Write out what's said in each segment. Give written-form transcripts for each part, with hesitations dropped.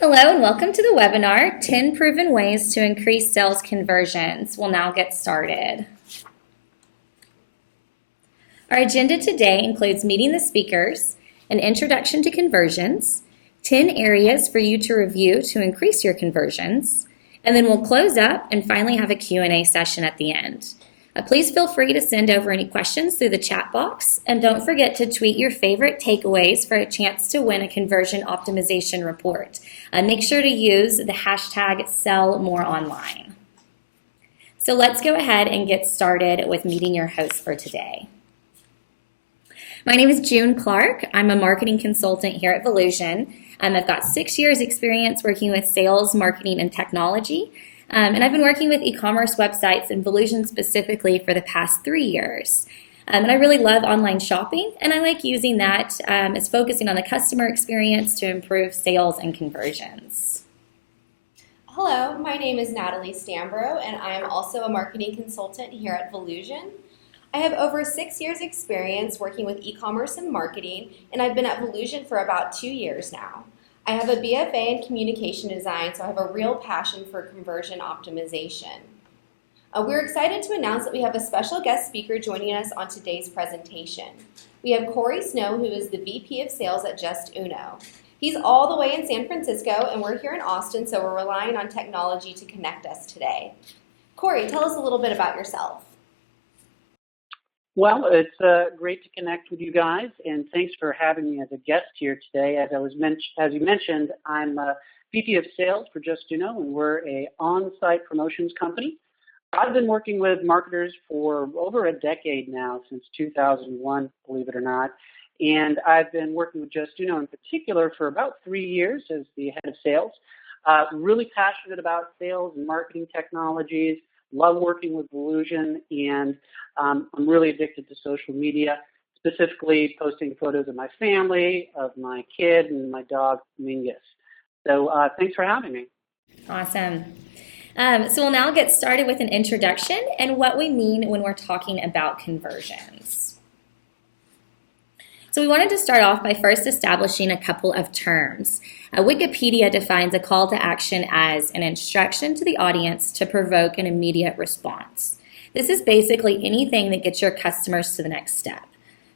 Hello and welcome to the webinar, 10 Proven Ways to Increase Sales Conversions. We'll now get started. Our agenda today includes meeting the speakers, an introduction to conversions, 10 areas for you to review to increase your conversions, and then we'll close up and finally have a Q&A session at the end. Please feel free to send over any questions through the chat box, and don't forget to tweet your favorite takeaways for a chance to win a conversion optimization report. Make sure to use the hashtag #SellMoreOnline. So let's go ahead and get started with meeting your host for today. My name is June Clark. I'm a marketing consultant here at Volusion. I've got 6 years experience working with sales, marketing, and technology. And I've been working with e-commerce websites and Volusion specifically for the past 3 years. And I really love online shopping, and I like using that as focusing on the customer experience to improve sales and conversions. Hello, my name is Natalie Stambro, and I am also a marketing consultant here at Volusion. I have over 6 years experience working with e-commerce and marketing, and I've been at Volusion for about 2 years now. I have a BFA in communication design, so I have a real passion for conversion optimization. We're excited to announce that we have a special guest speaker joining us on today's presentation. We have Corey Snow, who is the VP of Sales at Justuno. He's all the way in San Francisco, and we're here in Austin, so we're relying on technology to connect us today. Corey, tell us a little bit about yourself. Well, it's great to connect with you guys, and thanks for having me as a guest here today. As you mentioned, I'm a VP of Sales for Justuno, and we're a on-site promotions company. I've been working with marketers for over a decade now, since 2001, believe it or not, and I've been working with Justuno in particular for about 3 years as the head of sales. Really passionate about sales and marketing technologies. Love working with Volusion, and I'm really addicted to social media, specifically posting photos of my family, of my kid, and my dog, Mingus. So thanks for having me. Awesome. So we'll now get started with an introduction and what we mean when we're talking about conversions. So we wanted to start off by first establishing a couple of terms. Wikipedia defines a call to action as an instruction to the audience to provoke an immediate response. This is basically anything that gets your customers to the next step.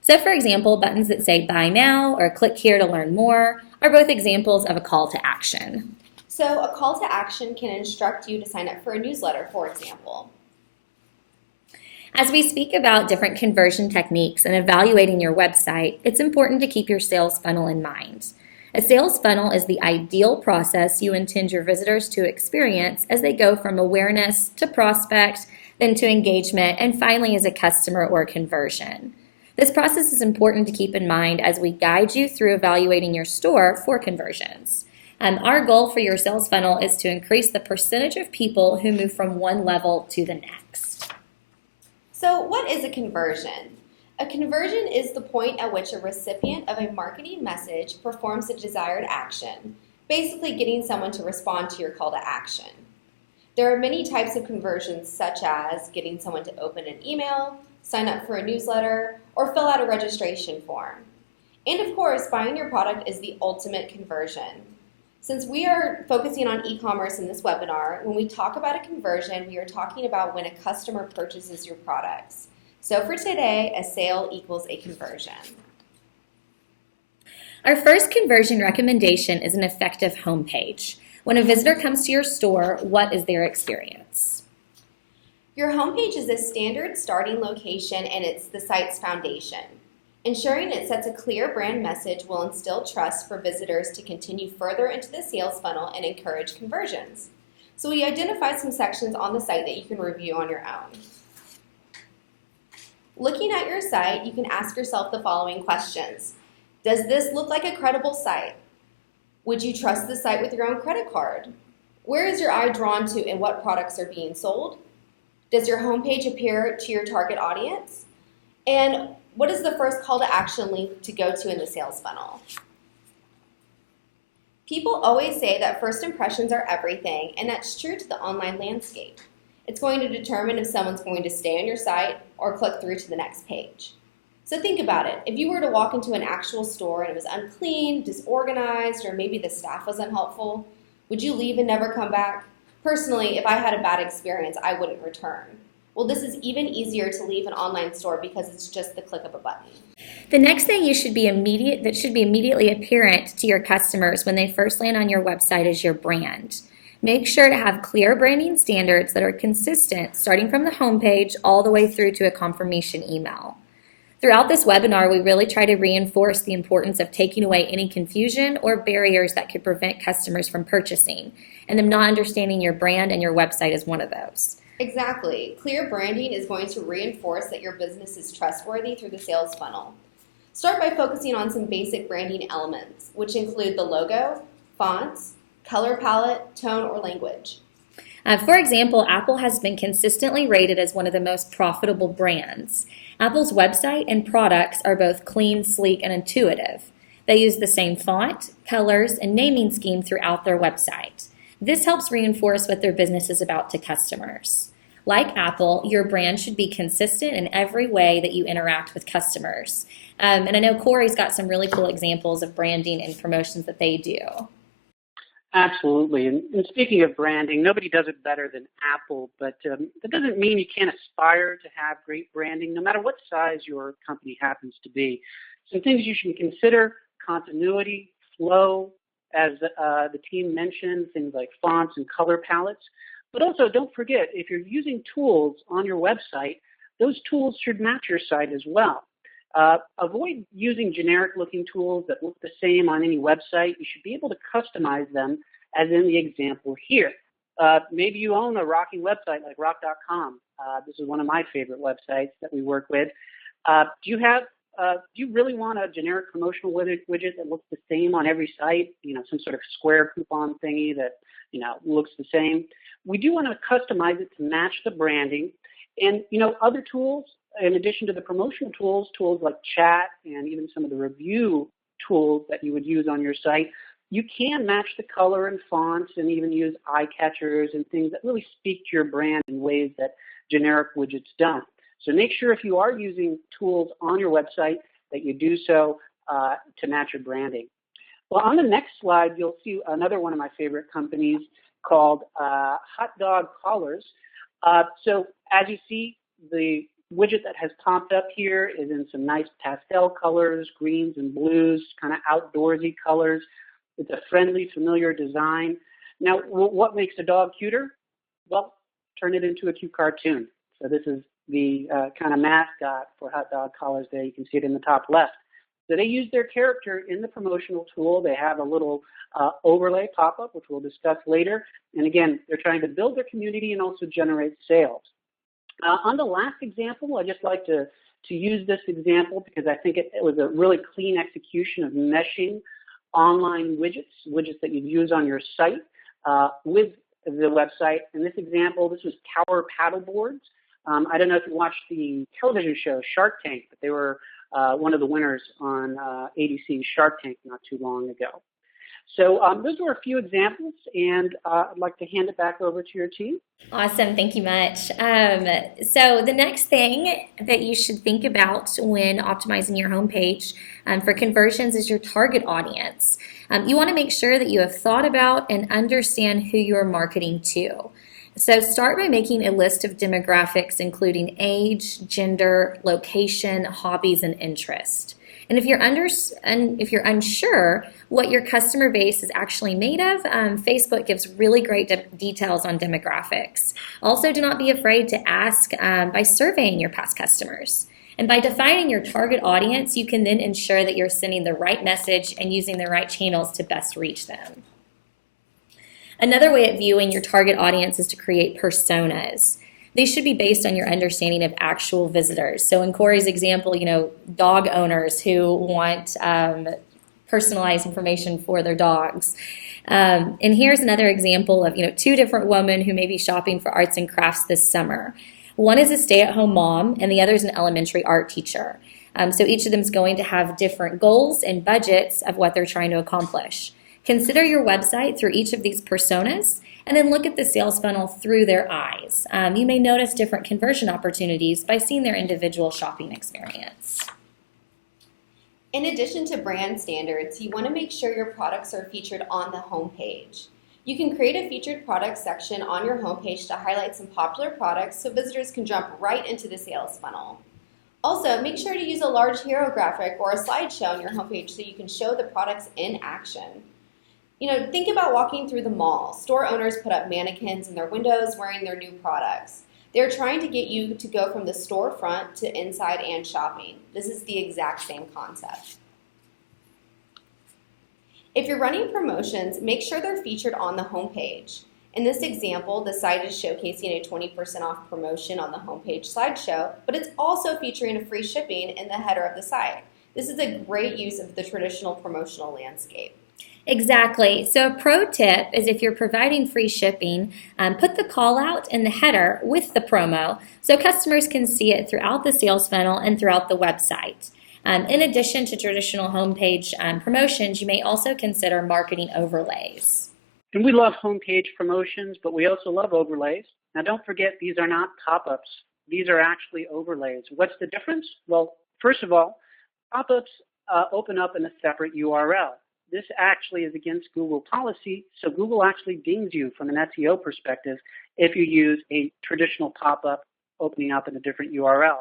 So for example, buttons that say buy now or click here to learn more are both examples of a call to action. So a call to action can instruct you to sign up for a newsletter, for example. As we speak about different conversion techniques and evaluating your website, it's important to keep your sales funnel in mind. A sales funnel is the ideal process you intend your visitors to experience as they go from awareness to prospect, then to engagement, and finally as a customer or conversion. This process is important to keep in mind as we guide you through evaluating your store for conversions. Our goal for your sales funnel is to increase the percentage of people who move from one level to the next. So what is a conversion? A conversion is the point at which a recipient of a marketing message performs a desired action, basically getting someone to respond to your call to action. There are many types of conversions, such as getting someone to open an email, sign up for a newsletter, or fill out a registration form. And of course, buying your product is the ultimate conversion. Since we are focusing on e-commerce in this webinar, when we talk about a conversion, we are talking about when a customer purchases your products. So for today, a sale equals a conversion. Our first conversion recommendation is an effective homepage. When a visitor comes to your store, what is their experience? Your homepage is a standard starting location, and it's the site's foundation. Ensuring it sets a clear brand message will instill trust for visitors to continue further into the sales funnel and encourage conversions. So we identified some sections on the site that you can review on your own. Looking at your site, you can ask yourself the following questions. Does this look like a credible site? Would you trust the site with your own credit card? Where is your eye drawn to and what products are being sold? Does your homepage appear to your target audience? And what is the first call to action link to go to in the sales funnel? People always say that first impressions are everything, and that's true to the online landscape. It's going to determine if someone's going to stay on your site or click through to the next page. So think about it. If you were to walk into an actual store and it was unclean, disorganized, or maybe the staff was unhelpful, would you leave and never come back? Personally, if I had a bad experience, I wouldn't return. Well, this is even easier to leave an online store because it's just the click of a button. The next thing should be immediately apparent to your customers when they first land on your website is your brand. Make sure to have clear branding standards that are consistent, starting from the homepage all the way through to a confirmation email. Throughout this webinar, we really try to reinforce the importance of taking away any confusion or barriers that could prevent customers from purchasing, and them not understanding your brand and your website is one of those. Exactly. Clear branding is going to reinforce that your business is trustworthy through the sales funnel. Start by focusing on some basic branding elements, which include the logo, fonts, color palette, tone, or language. For example, Apple has been consistently rated as one of the most profitable brands. Apple's website and products are both clean, sleek, and intuitive. They use the same font, colors, and naming scheme throughout their website. This helps reinforce what their business is about to customers. Like Apple, your brand should be consistent in every way that you interact with customers. And I know Corey's got some really cool examples of branding and promotions that they do. Absolutely. And speaking of branding, nobody does it better than Apple, but that doesn't mean you can't aspire to have great branding, no matter what size your company happens to be. Some things you should consider: continuity, flow, as the team mentioned, things like fonts and color palettes. But also, don't forget, if you're using tools on your website, those tools should match your site as well. Avoid using generic-looking tools that look the same on any website. You should be able to customize them, as in the example here. Maybe you own a rocking website like rock.com. This is one of my favorite websites that we work with. Do you really want a generic promotional widget that looks the same on every site? You know, some sort of square coupon thingy that, you know, looks the same. We do want to customize it to match the branding. And, you know, other tools, in addition to the promotional tools, tools like chat and even some of the review tools that you would use on your site, you can match the color and fonts and even use eye catchers and things that really speak to your brand in ways that generic widgets don't. So make sure if you are using tools on your website that you do so to match your branding. Well, on the next slide, you'll see another one of my favorite companies called Hot Dog Collars. So as you see, the widget that has popped up here is in some nice pastel colors, greens and blues, kind of outdoorsy colors. It's a friendly, familiar design. Now, what makes a dog cuter? Well, turn it into a cute cartoon. So this is the kind of mascot for Hot Dog Collars there. You can see it in the top left. So they use their character in the promotional tool. They have a little overlay pop-up, which we'll discuss later. And again, they're trying to build their community and also generate sales. On the last example, I just like to use this example because I think it was a really clean execution of meshing online widgets that you'd use on your site with the website. In this example, this was tower paddle boards. I don't know if you watched the television show Shark Tank, but they were one of the winners on ABC's Shark Tank not too long ago. So those were a few examples, and I'd like to hand it back over to your team. Awesome. Thank you much. So the next thing that you should think about when optimizing your homepage for conversions is your target audience. You want to make sure that you have thought about and understand who you're marketing to. So start by making a list of demographics including age, gender, location, hobbies, and interest. And if you're unsure what your customer base is actually made of, Facebook gives really great details on demographics. Also, do not be afraid to ask by surveying your past customers. And by defining your target audience, you can then ensure that you're sending the right message and using the right channels to best reach them. Another way of viewing your target audience is to create personas. These should be based on your understanding of actual visitors. So in Corey's example, you know, dog owners who want personalized information for their dogs. And here's another example of, you know, two different women who may be shopping for arts and crafts this summer. One is a stay-at-home mom, and the other is an elementary art teacher. So each of them is going to have different goals and budgets of what they're trying to accomplish. Consider your website through each of these personas, and then look at the sales funnel through their eyes. You may notice different conversion opportunities by seeing their individual shopping experience. In addition to brand standards, you want to make sure your products are featured on the homepage. You can create a featured products section on your homepage to highlight some popular products so visitors can jump right into the sales funnel. Also, make sure to use a large hero graphic or a slideshow on your homepage so you can show the products in action. Think about walking through the mall. Store owners put up mannequins in their windows wearing their new products. They're trying to get you to go from the storefront to inside and shopping. This is the exact same concept. If you're running promotions, make sure they're featured on the homepage. In this example, the site is showcasing a 20% off promotion on the homepage slideshow, but it's also featuring a free shipping in the header of the site. This is a great use of the traditional promotional landscape. Exactly. So a pro tip is if you're providing free shipping, put the call out in the header with the promo so customers can see it throughout the sales funnel and throughout the website. In addition to traditional homepage promotions, you may also consider marketing overlays. And we love homepage promotions, but we also love overlays. Now don't forget, these are not pop-ups. These are actually overlays. What's the difference? Well, first of all, pop-ups open up in a separate URL. This actually is against Google policy, so Google actually dings you from an SEO perspective if you use a traditional pop-up opening up in a different URL.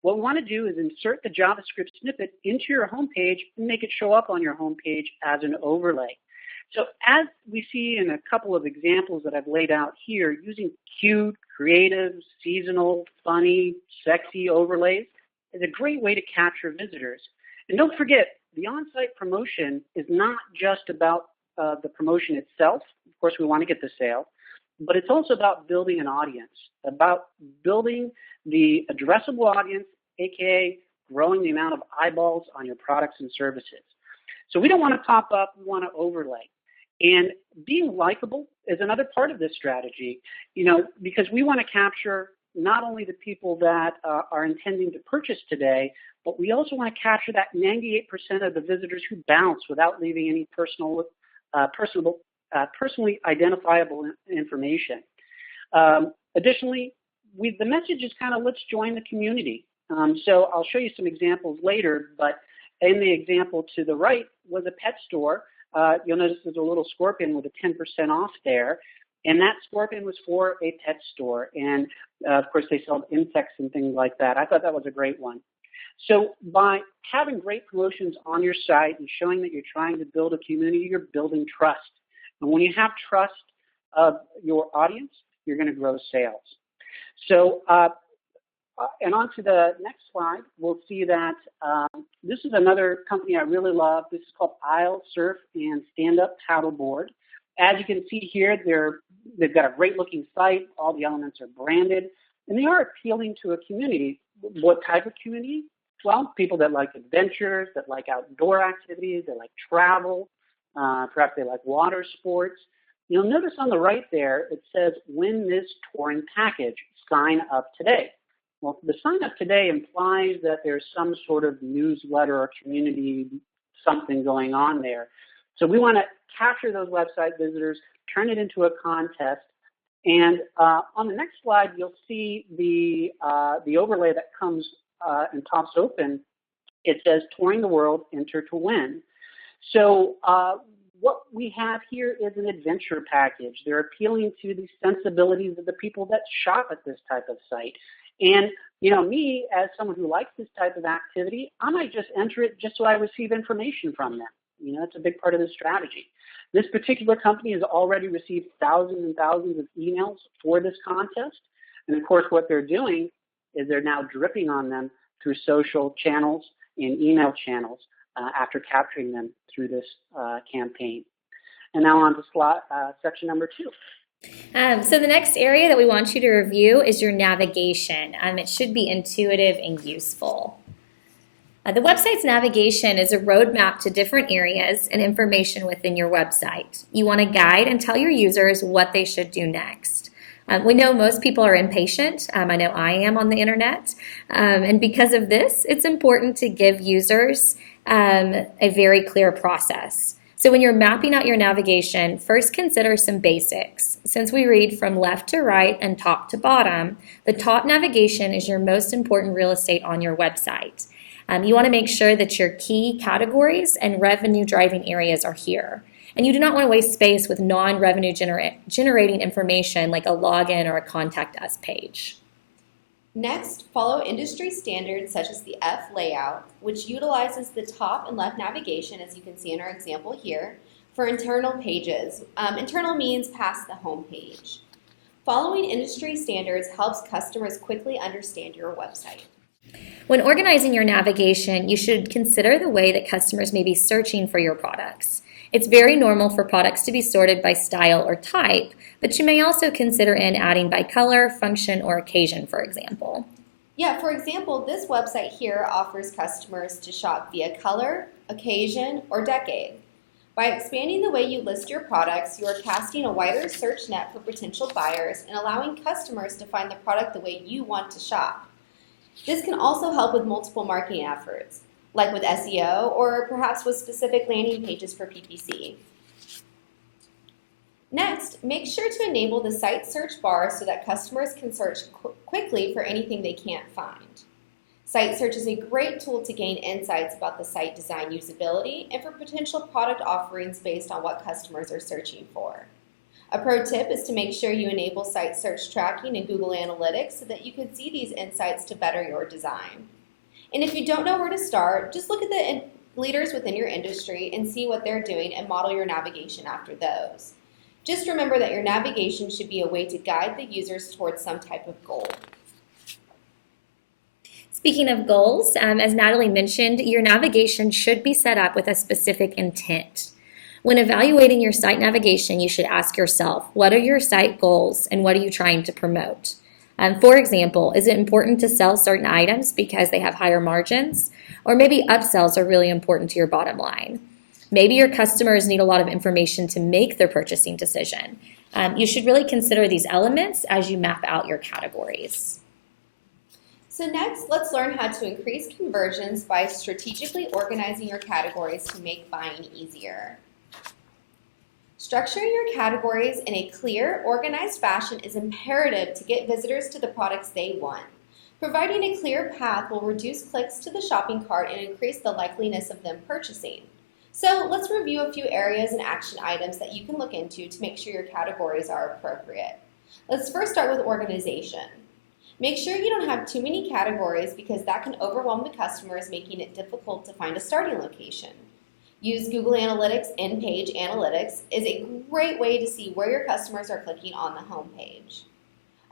What we want to do is insert the JavaScript snippet into your homepage and make it show up on your homepage as an overlay. So as we see in a couple of examples that I've laid out here, using cute, creative, seasonal, funny, sexy overlays is a great way to capture visitors. And don't forget, the on-site promotion is not just about the promotion itself. Of course, we want to get the sale, but it's also about building an audience, about building the addressable audience, aka growing the amount of eyeballs on your products and services. So we don't want to pop up, we want to overlay. And being likable is another part of this strategy, because we want to capture not only the people that are intending to purchase today, but we also want to capture that 98% of the visitors who bounce without leaving any personally identifiable information. Additionally, the message is kind of let's join the community. So I'll show you some examples later, but in the example to the right was a pet store. You'll notice there's a little scorpion with a 10% off there. And that scorpion was for a pet store. And of course, they sell insects and things like that. I thought that was a great one. So by having great promotions on your site and showing that you're trying to build a community, you're building trust. And when you have trust of your audience, you're going to grow sales. So, and on to the next slide, we'll see that this is another company I really love. This is called Isle Surf and Stand-Up Paddleboard. As you can see here, they've got a great looking site. All the elements are branded, and they are appealing to a community. What type of community? Well, people that like adventures, that like outdoor activities, that like travel, perhaps they like water sports. You'll notice on the right there, it says, win this touring package, sign up today. Well, the sign up today implies that there's some sort of newsletter or community, something going on there. So we want to capture those website visitors, turn it into a contest. And on the next slide, you'll see the overlay that comes and pops open. It says, touring the world, enter to win. So what we have here is an adventure package. They're appealing to the sensibilities of the people that shop at this type of site. And, me, as someone who likes this type of activity, I might just enter it just so I receive information from them. That's a big part of the strategy. This particular company has already received thousands and thousands of emails for this contest. And of course, what they're doing is they're now dripping on them through social channels and email channels after capturing them through this campaign. And now on to section number 2. So the next area that we want you to review is your navigation. It should be intuitive and useful. The website's navigation is a roadmap to different areas and information within your website. You want to guide and tell your users what they should do next. We know most people are impatient. I know I am on the internet. And because of this, it's important to give users a very clear process. So when you're mapping out your navigation, first consider some basics. Since we read from left to right and top to bottom, the top navigation is your most important real estate on your website. You want to make sure that your key categories and revenue driving areas are here. And you do not want to waste space with non-revenue generating information like a login or a contact us page. Next, follow industry standards such as the F layout, which utilizes the top and left navigation, as you can see in our example here, for internal pages. Internal means past the home page. Following industry standards helps customers quickly understand your website. When organizing your navigation, you should consider the way that customers may be searching for your products. It's very normal for products to be sorted by style or type, but you may also consider adding by color, function, or occasion, for example. Yeah, for example, this website here offers customers to shop via color, occasion, or decade. By expanding the way you list your products, you are casting a wider search net for potential buyers and allowing customers to find the product the way you want to shop. This can also help with multiple marketing efforts, like with SEO or perhaps with specific landing pages for PPC. Next, make sure to enable the site search bar so that customers can search quickly for anything they can't find. Site search is a great tool to gain insights about the site design usability and for potential product offerings based on what customers are searching for. A pro tip is to make sure you enable site search tracking in Google Analytics so that you can see these insights to better your design. And if you don't know where to start, just look at the leaders within your industry and see what they're doing and model your navigation after those. Just remember that your navigation should be a way to guide the users towards some type of goal. Speaking of goals, as Natalie mentioned, your navigation should be set up with a specific intent. When evaluating your site navigation, you should ask yourself, what are your site goals and what are you trying to promote? For example, is it important to sell certain items because they have higher margins? Or maybe upsells are really important to your bottom line. Maybe your customers need a lot of information to make their purchasing decision. You should really consider these elements as you map out your categories. So next, let's learn how to increase conversions by strategically organizing your categories to make buying easier. Structuring your categories in a clear, organized fashion is imperative to get visitors to the products they want. Providing a clear path will reduce clicks to the shopping cart and increase the likeliness of them purchasing. So let's review a few areas and action items that you can look into to make sure your categories are appropriate. Let's first start with organization. Make sure you don't have too many categories because that can overwhelm the customers, making it difficult to find a starting location. Use Google Analytics in-page analytics is a great way to see where your customers are clicking on the home page.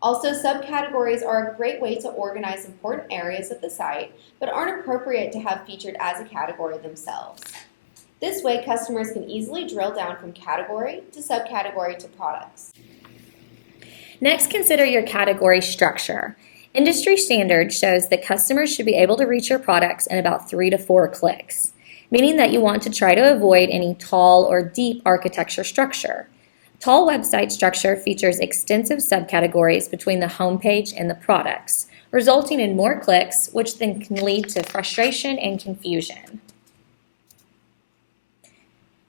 Also, subcategories are a great way to organize important areas of the site, but aren't appropriate to have featured as a category themselves. This way, customers can easily drill down from category to subcategory to products. Next, consider your category structure. Industry standard shows that customers should be able to reach your products in about 3 to 4 clicks, meaning that you want to try to avoid any tall or deep architecture structure. Tall website structure features extensive subcategories between the homepage and the products, resulting in more clicks, which then can lead to frustration and confusion.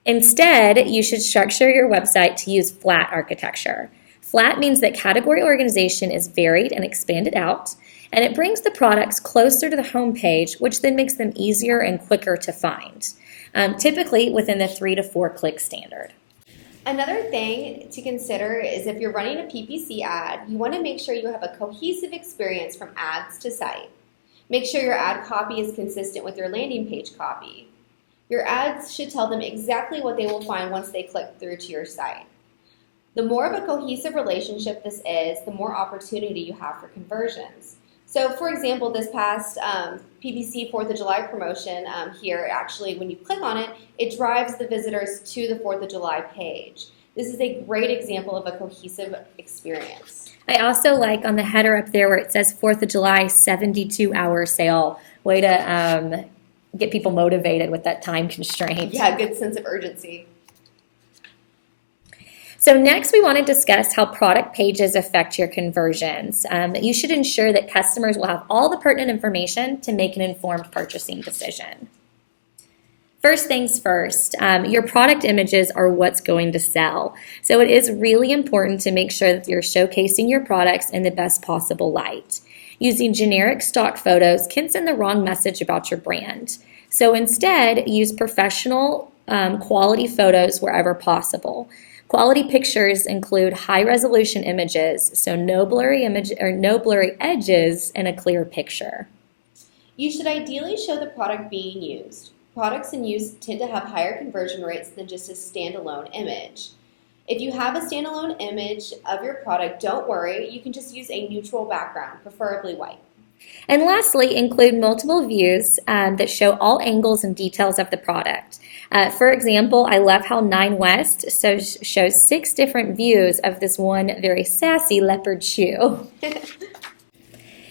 Instead, you should structure your website to use flat architecture. Flat means that category organization is varied and expanded out, and it brings the products closer to the home page, which then makes them easier and quicker to find, typically within the 3 to 4 click standard. Another thing to consider is if you're running a PPC ad, you want to make sure you have a cohesive experience from ads to site. Make sure your ad copy is consistent with your landing page copy. Your ads should tell them exactly what they will find once they click through to your site. The more of a cohesive relationship this is, the more opportunity you have for conversions. So for example, this past PPC 4th of July promotion here, actually when you click on it, it drives the visitors to the 4th of July page. This is a great example of a cohesive experience. I also like on the header up there where it says 4th of July 72-hour sale. Way to get people motivated with that time constraint. Yeah, good sense of urgency. So next we want to discuss how product pages affect your conversions. You should ensure that customers will have all the pertinent information to make an informed purchasing decision. First things first, your product images are what's going to sell. So it is really important to make sure that you're showcasing your products in the best possible light. Using generic stock photos can send the wrong message about your brand. So instead, use professional quality photos wherever possible. Quality pictures include high-resolution images, so no blurry edges and a clear picture. You should ideally show the product being used. Products in use tend to have higher conversion rates than just a standalone image. If you have a standalone image of your product, don't worry, you can just use a neutral background, preferably white. And lastly, include multiple views that show all angles and details of the product. For example, I love how 9 West shows 6 different views of this one very sassy leopard shoe.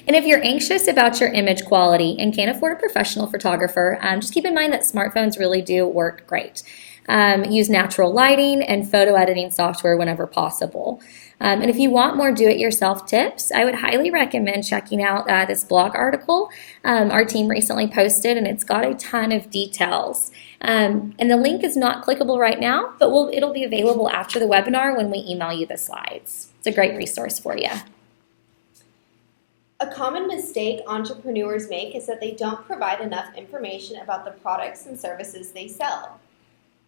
And if you're anxious about your image quality and can't afford a professional photographer, just keep in mind that smartphones really do work great. Use natural lighting and photo editing software whenever possible. And if you want more do-it-yourself tips, I would highly recommend checking out this blog article our team recently posted, and it's got a ton of details. And the link is not clickable right now, but it'll be available after the webinar when we email you the slides. It's a great resource for you. A common mistake entrepreneurs make is that they don't provide enough information about the products and services they sell.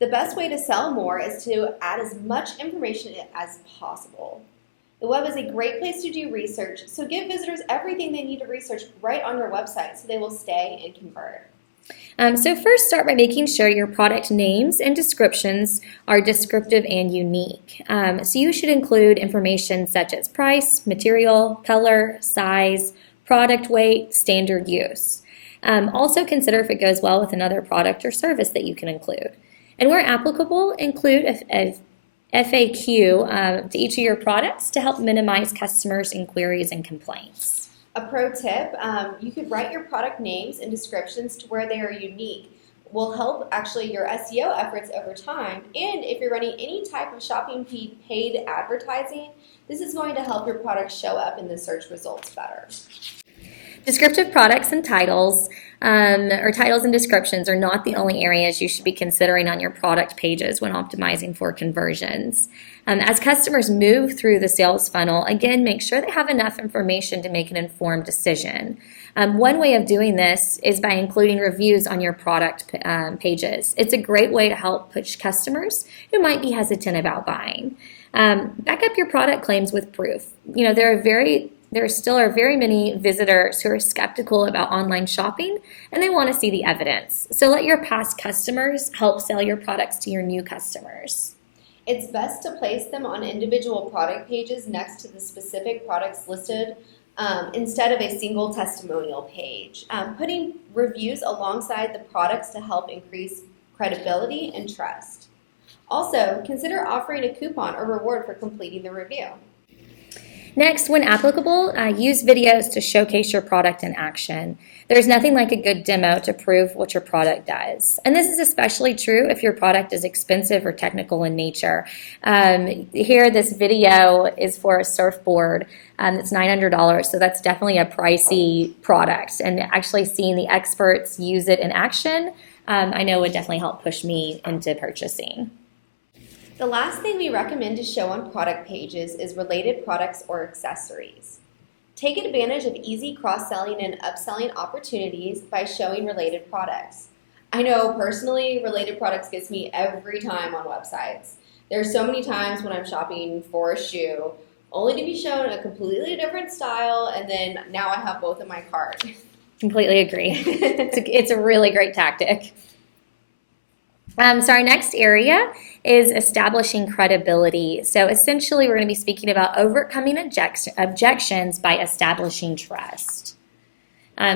The best way to sell more is to add as much information as possible. The web is a great place to do research, so give visitors everything they need to research right on your website so they will stay and convert. So first, start by making sure your product names and descriptions are descriptive and unique. So you should include information such as price, material, color, size, product weight, standard use. Also consider if it goes well with another product or service that you can include. And where applicable, include a FAQ to each of your products to help minimize customers' inquiries and complaints. A pro tip, you could write your product names and descriptions to where they are unique. Will help actually your SEO efforts over time, and if you're running any type of shopping paid advertising, this is going to help your product show up in the search results better. Descriptive products and titles, or titles and descriptions, are not the only areas you should be considering on your product pages when optimizing for conversions. As customers move through the sales funnel, again, make sure they have enough information to make an informed decision. One way of doing this is by including reviews on your product pages. It's a great way to help push customers who might be hesitant about buying. Back up your product claims with proof. You know, there still are very many visitors who are skeptical about online shopping, and they want to see the evidence. So let your past customers help sell your products to your new customers. It's best to place them on individual product pages next to the specific products listed instead of a single testimonial page. Putting reviews alongside the products to help increase credibility and trust. Also, consider offering a coupon or reward for completing the review. Next, when applicable, use videos to showcase your product in action. There's nothing like a good demo to prove what your product does. And this is especially true if your product is expensive or technical in nature. Here, this video is for a surfboard that's $900, so that's definitely a pricey product. And actually seeing the experts use it in action, I know would definitely help push me into purchasing. The last thing we recommend to show on product pages is related products or accessories. Take advantage of easy cross-selling and upselling opportunities by showing related products. I know personally, related products gets me every time on websites. There's so many times when I'm shopping for a shoe, only to be shown a completely different style, and then now I have both in my cart. Completely agree. It's a really great tactic. So our next area is establishing credibility. So essentially, we're going to be speaking about overcoming objections by establishing trust.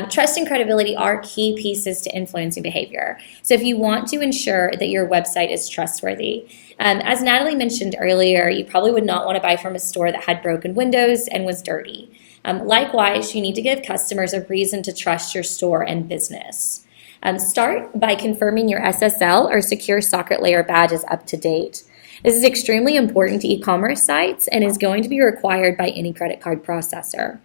Trust and credibility are key pieces to influencing behavior. So if you want to ensure that your website is trustworthy, as Natalie mentioned earlier, you probably would not want to buy from a store that had broken windows and was dirty. Likewise, you need to give customers a reason to trust your store and business. Start by confirming your SSL or secure socket layer badge is up to date. This is extremely important to e-commerce sites and is going to be required by any credit card processor.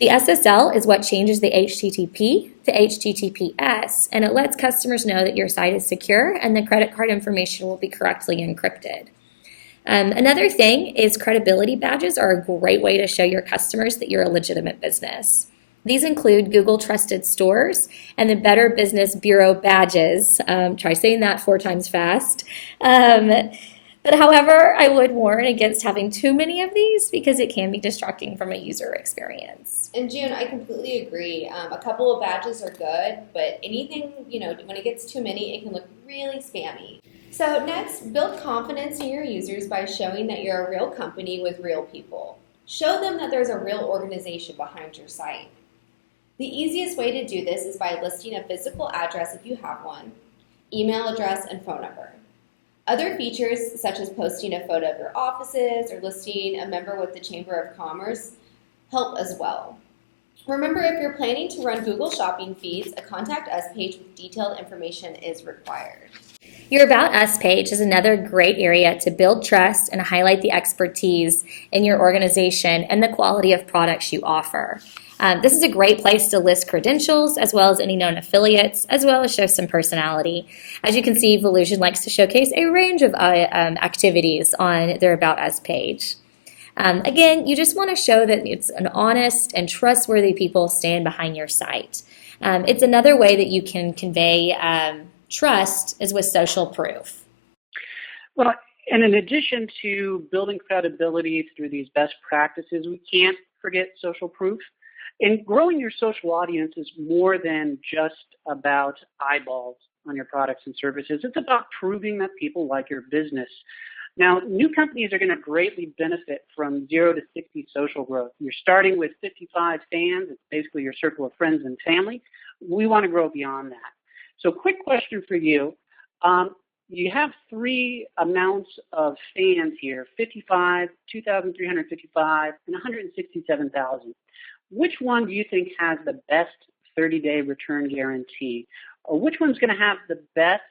The SSL is what changes the HTTP to HTTPS, and it lets customers know that your site is secure and the credit card information will be correctly encrypted. Another thing is credibility badges are a great way to show your customers that you're a legitimate business. These include Google Trusted Stores and the Better Business Bureau badges. Try saying that 4 times fast. But however, I would warn against having too many of these because it can be distracting from a user experience. And June, I completely agree. A couple of badges are good, but anything, when it gets too many, it can look really spammy. So next, build confidence in your users by showing that you're a real company with real people. Show them that there's a real organization behind your site. The easiest way to do this is by listing a physical address if you have one, email address, and phone number. Other features, such as posting a photo of your offices or listing a member with the Chamber of Commerce, help as well. Remember, if you're planning to run Google Shopping feeds, a Contact Us page with detailed information is required. Your About Us page is another great area to build trust and highlight the expertise in your organization and the quality of products you offer. This is a great place to list credentials as well as any known affiliates, as well as show some personality. As you can see, Volusion likes to showcase a range of activities on their About Us page. Again, you just want to show that it's an honest and trustworthy people stand behind your site. It's another way that you can convey trust is with social proof. Well, and in addition to building credibility through these best practices, we can't forget social proof. And growing your social audience is more than just about eyeballs on your products and services. It's about proving that people like your business. Now, new companies are going to greatly benefit from 0 to 60 social growth. You're starting with 55 fans. It's basically your circle of friends and family. We want to grow beyond that. So quick question for you. You have 3 amounts of fans here, 55, 2,355, and 167,000. Which one do you think has the best 30-day return guarantee? Or which one's going to have the best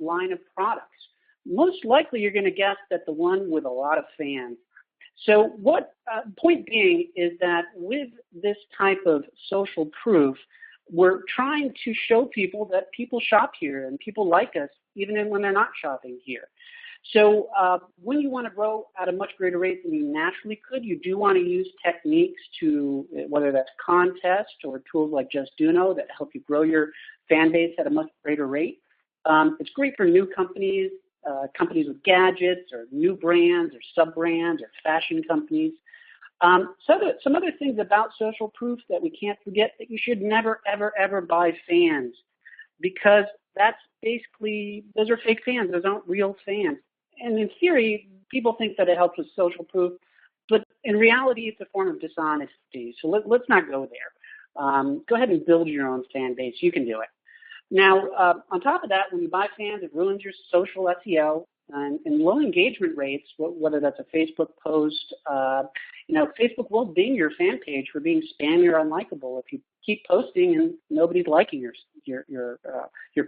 line of products? Most likely you're going to guess that the one with a lot of fans. So point being is that with this type of social proof, we're trying to show people that people shop here and people like us even when they're not shopping here. So when you want to grow at a much greater rate than you naturally could, you do want to use techniques to, whether that's contests or tools like Justuno that help you grow your fan base at a much greater rate. It's great for new companies, companies with gadgets or new brands or sub-brands or fashion companies. Some other things about social proof that we can't forget, that you should never, ever, ever buy fans, because that's basically, those are fake fans. Those aren't real fans. And in theory, people think that it helps with social proof, but in reality, it's a form of dishonesty. So let's not go there. Go ahead and build your own fan base. You can do it. Now, on top of that, when you buy fans, it ruins your social SEO and low engagement rates, whether that's a Facebook post. Facebook will ding your fan page for being spammy or unlikable if you keep posting and nobody's liking your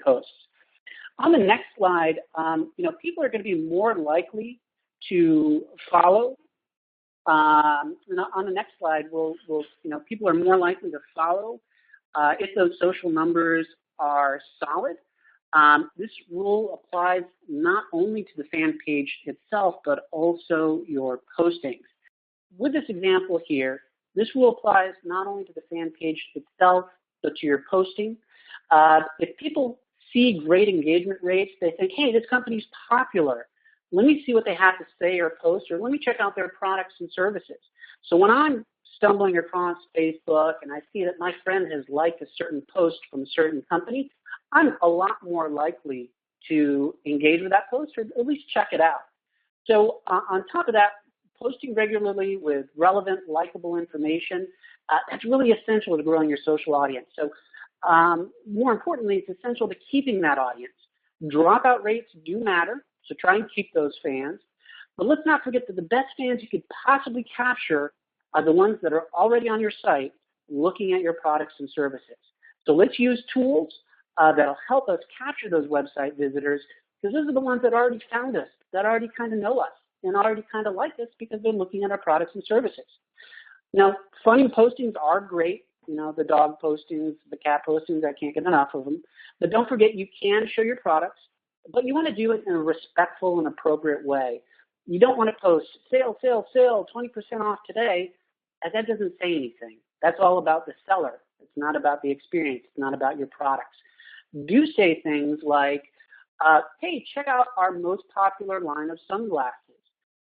posts. On the next slide, people are going to be more likely to follow. On the next slide, people are more likely to follow if those social numbers are solid. This rule applies not only to the fan page itself, but also your postings. With this example here, this rule applies not only to the fan page itself, but to your posting. If people see great engagement rates, they think, hey, this company's popular. Let me see what they have to say or post, or let me check out their products and services. So when I'm stumbling across Facebook and I see that my friend has liked a certain post from a certain company, I'm a lot more likely to engage with that post or at least check it out. So on top of that, posting regularly with relevant, likable information, that's really essential to growing your social audience. So more importantly, it's essential to keeping that audience. Dropout rates do matter, so try and keep those fans. But let's not forget that the best fans you could possibly capture are the ones that are already on your site looking at your products and services. So let's use tools that'll help us capture those website visitors, because those are the ones that already found us, that already kind of know us, and already kind of like us because they're looking at our products and services. Now, funny postings are great. The dog postings, the cat postings, I can't get enough of them. But don't forget, you can show your products, but you want to do it in a respectful and appropriate way. You don't want to post, sale, 20% off today, as that doesn't say anything. That's all about the seller. It's not about the experience. It's not about your products. Do say things like, hey, check out our most popular line of sunglasses.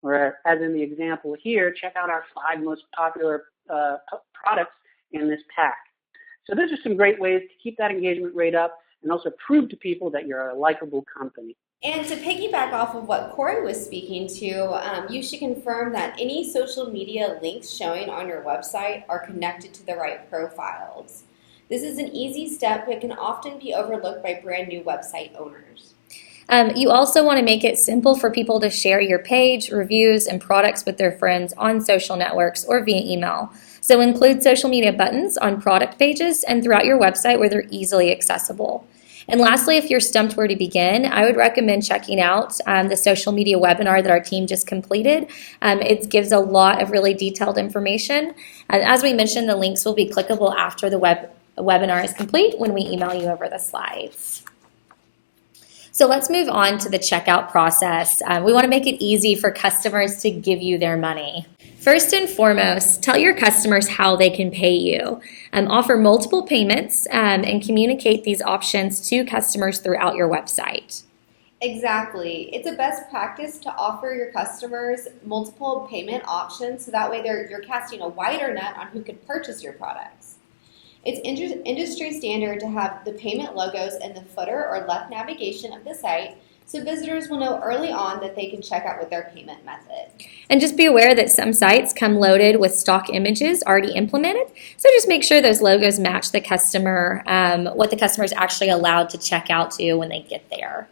Or as in the example here, check out our 5 most popular products in this pack. So those are some great ways to keep that engagement rate up and also prove to people that you're a likable company. And to piggyback off of what Corey was speaking to, you should confirm that any social media links showing on your website are connected to the right profiles. This is an easy step but can often be overlooked by brand new website owners. You also want to make it simple for people to share your page, reviews, and products with their friends on social networks or via email. So include social media buttons on product pages and throughout your website where they're easily accessible. And lastly, if you're stumped where to begin, I would recommend checking out the social media webinar that our team just completed. It gives a lot of really detailed information. As we mentioned, the links will be clickable after the webinar is complete when we email you over the slides. So let's move on to the checkout process. We want to make it easy for customers to give you their money. First and foremost, tell your customers how they can pay you. Offer multiple payments and communicate these options to customers throughout your website. Exactly. It's a best practice to offer your customers multiple payment options so that way you're casting a wider net on who could purchase your products. It's industry standard to have the payment logos in the footer or left navigation of the site so visitors will know early on that they can check out with their payment method. And just be aware that some sites come loaded with stock images already implemented, so just make sure those logos match the customer, what the customer is actually allowed to check out to when they get there.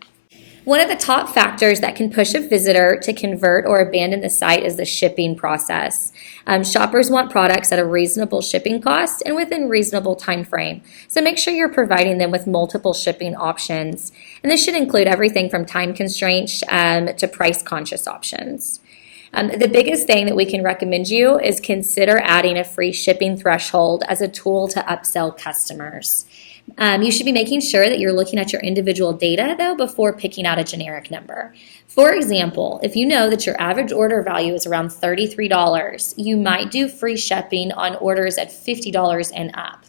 One of the top factors that can push a visitor to convert or abandon the site is the shipping process. Shoppers want products at a reasonable shipping cost and within reasonable time frame. So make sure you're providing them with multiple shipping options. And this should include everything from time constraints to price conscious options. The biggest thing that we can recommend you is consider adding a free shipping threshold as a tool to upsell customers. You should be making sure that you're looking at your individual data, though, before picking out a generic number. For example, if you know that your average order value is around $33, you might do free shipping on orders at $50 and up.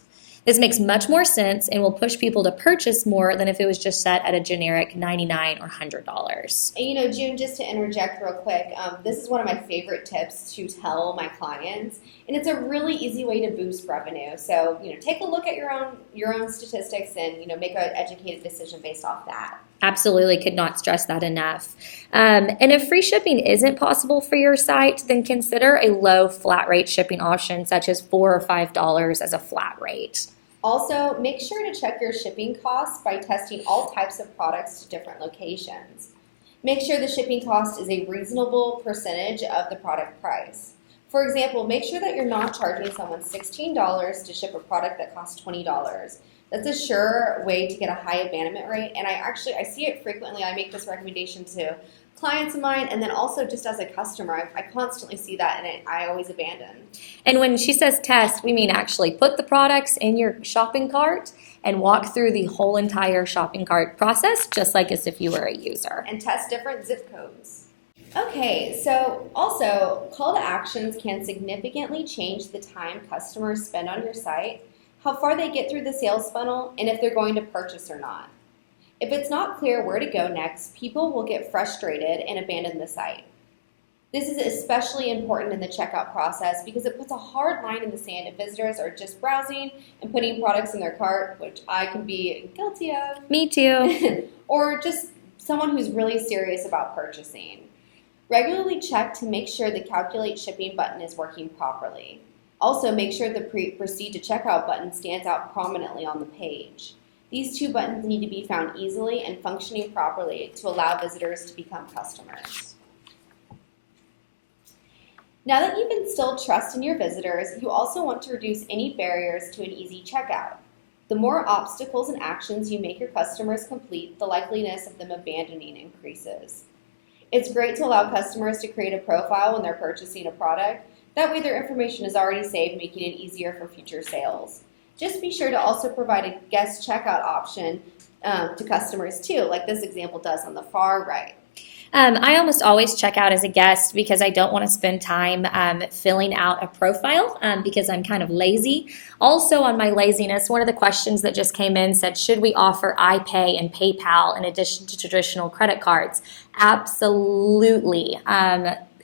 This makes much more sense and will push people to purchase more than if it was just set at a generic $99 or $100. And June, just to interject real quick, this is one of my favorite tips to tell my clients, and it's a really easy way to boost revenue. So, take a look at your own statistics and, make an educated decision based off that. Absolutely, could not stress that enough. And if free shipping isn't possible for your site, then consider a low flat rate shipping option such as $4 or $5 as a flat rate. Also, make sure to check your shipping costs by testing all types of products to different locations. Make sure the shipping cost is a reasonable percentage of the product price. For example, make sure that you're not charging someone $16 to ship a product that costs $20. That's a sure way to get a high abandonment rate, and I see it frequently. I make this recommendation to clients of mine, and then also just as a customer, I constantly see that, and I always abandon. And when she says test, we mean actually put the products in your shopping cart and walk through the whole entire shopping cart process, just like as if you were a user. And test different zip codes. Okay, so also, call to actions can significantly change the time customers spend on your site, how far they get through the sales funnel, and if they're going to purchase or not. If it's not clear where to go next, people will get frustrated and abandon the site. This is especially important in the checkout process because it puts a hard line in the sand if visitors are just browsing and putting products in their cart, which I can be guilty of. Me too. Or just someone who's really serious about purchasing. Regularly check to make sure the Calculate Shipping button is working properly. Also, make sure the Proceed to Checkout button stands out prominently on the page. These two buttons need to be found easily and functioning properly to allow visitors to become customers. Now that you've instilled trust in your visitors, you also want to reduce any barriers to an easy checkout. The more obstacles and actions you make your customers complete, the likeliness of them abandoning increases. It's great to allow customers to create a profile when they're purchasing a product. That way their information is already saved, making it easier for future sales. Just be sure to also provide a guest checkout option to customers too, like this example does on the far right. I almost always check out as a guest because I don't want to spend time filling out a profile because I'm kind of lazy. Also, on my laziness, one of the questions that just came in said, should we offer iPay and PayPal in addition to traditional credit cards? Absolutely.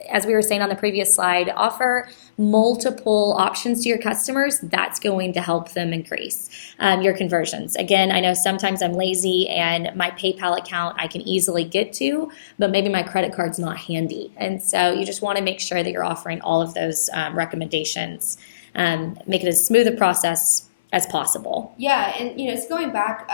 As we were saying on the previous slide, offer multiple options to your customers. That's going to help them increase your conversions. Again, I know sometimes I'm lazy and my PayPal account I can easily get to, but maybe my credit card's not handy. And so you just want to make sure that you're offering all of those recommendations. Make it as smooth a process as possible. Yeah, and it's going back.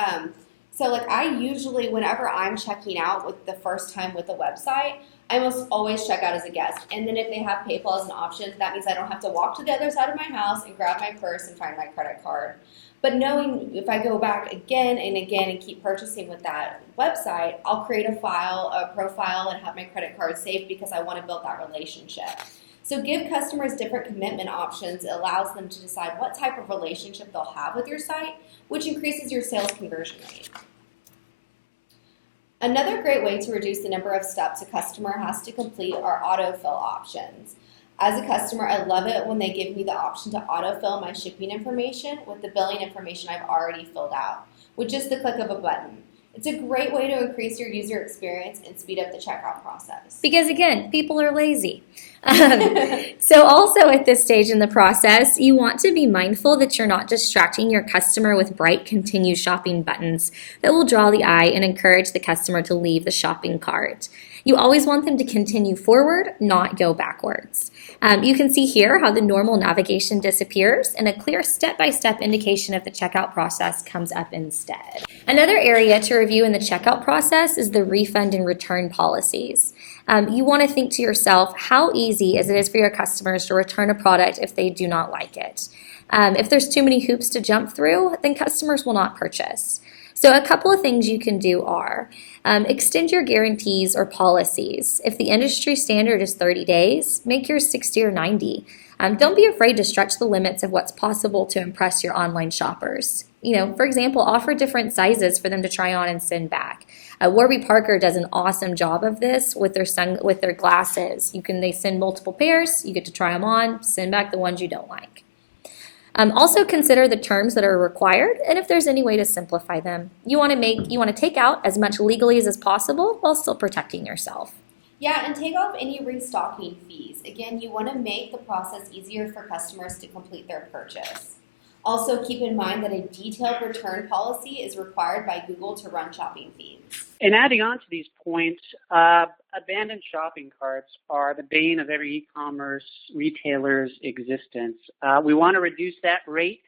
So like I usually, whenever I'm checking out with the first time with a website, I must always check out as a guest. And then if they have PayPal as an option, that means I don't have to walk to the other side of my house and grab my purse and find my credit card. But knowing if I go back again and again and keep purchasing with that website, I'll create a profile, and have my credit card saved because I want to build that relationship. So give customers different commitment options. It allows them to decide what type of relationship they'll have with your site, which increases your sales conversion rate. Another great way to reduce the number of steps a customer has to complete are autofill options. As a customer, I love it when they give me the option to autofill my shipping information with the billing information I've already filled out, with just the click of a button. It's a great way to increase your user experience and speed up the checkout process. Because again, people are lazy. So also at this stage in the process, you want to be mindful that you're not distracting your customer with bright continue shopping buttons that will draw the eye and encourage the customer to leave the shopping cart. You always want them to continue forward, not go backwards. You can see here how the normal navigation disappears and a clear step-by-step indication of the checkout process comes up instead. Another area to review in the checkout process is the refund and return policies. You want to think to yourself how easy it is for your customers to return a product if they do not like it. If there's too many hoops to jump through, then customers will not purchase. So a couple of things you can do are extend your guarantees or policies. If the industry standard is 30 days, make yours 60 or 90. Don't be afraid to stretch the limits of what's possible to impress your online shoppers. For example, offer different sizes for them to try on and send back. Warby Parker does an awesome job of this with their glasses. They send multiple pairs, you get to try them on, send back the ones you don't like. Also consider the terms that are required and if there's any way to simplify them. You want to take out as much legalese as possible while still protecting yourself. Yeah, and take off any restocking fees. Again, you want to make the process easier for customers to complete their purchase. Also, keep in mind that a detailed return policy is required by Google to run shopping feeds. And adding on to these points, abandoned shopping carts are the bane of every e-commerce retailer's existence. We want to reduce that rate.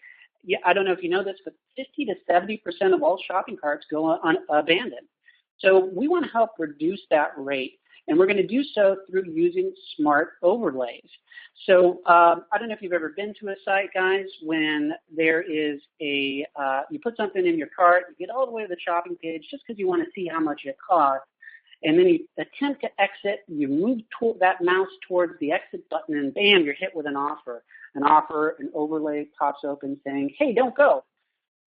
Yeah, I don't know if you know this, but 50 to 70% of all shopping carts go abandoned. So we want to help reduce that rate. And we're going to do so through using smart overlays. So I don't know if you've ever been to a site, guys, when there is you put something in your cart, you get all the way to the shopping page just because you want to see how much it costs, and then you attempt to exit, you move that mouse towards the exit button, and bam, you're hit with an offer. An overlay pops open saying, hey, don't go.